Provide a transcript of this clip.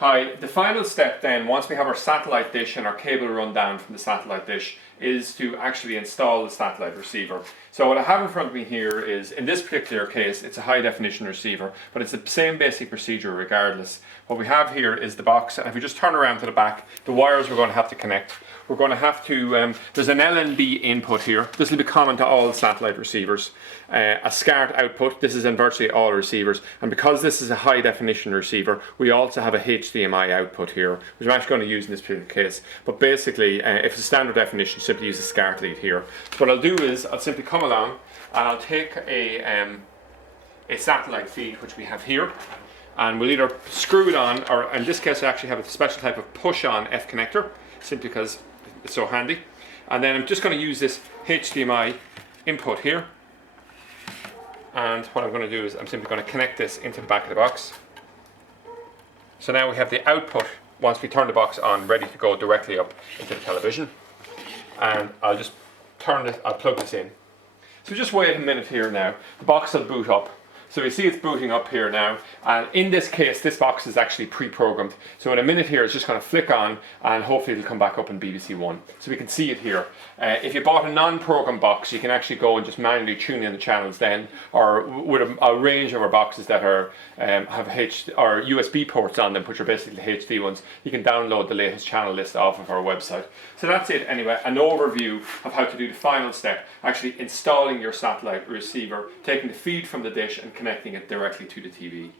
Hi, the final step then, once we have our satellite dish and our cable run down from the satellite dish, is to actually install the satellite receiver. So what I have in front of me here is, in this particular case, it's a high definition receiver, but it's the same basic procedure regardless. What we have here is the box, and if we just turn around to the back, the wires we're going to have to connect. We're going to have to, there's an LNB input here. This will be common to all satellite receivers. A SCART output, this is in virtually all receivers. And because this is a high definition receiver, we also have a HDMI output here, which I'm actually going to use in this particular case. But basically, if it's a standard definition, simply use a SCART lead here. So what I'll do is, I'll simply come along and I'll take a satellite feed, which we have here. And we'll either screw it on, or in this case I actually have a special type of push-on F connector, simply because it's so handy. And then I'm just going to use this HDMI input here. And what I'm going to do is I'm simply going to connect this into the back of the box. So now we have the output, once we turn the box on, ready to go directly up into the television. And I'll just I'll plug this in. So just wait a minute here now. The box will boot up. So we see it's booting up here now, and in this case this box is actually pre-programmed. So in a minute here it's just going to flick on and hopefully it'll come back up in BBC One. So we can see it here. If you bought a non-programmed box, you can actually go and just manually tune in the channels then, or with a range of our boxes that are have USB ports on them, which are basically HD ones. You can download the latest channel list off of our website. So that's it anyway, an overview of how to do the final step, actually installing your satellite receiver, taking the feed from the dish and connecting it directly to the TV.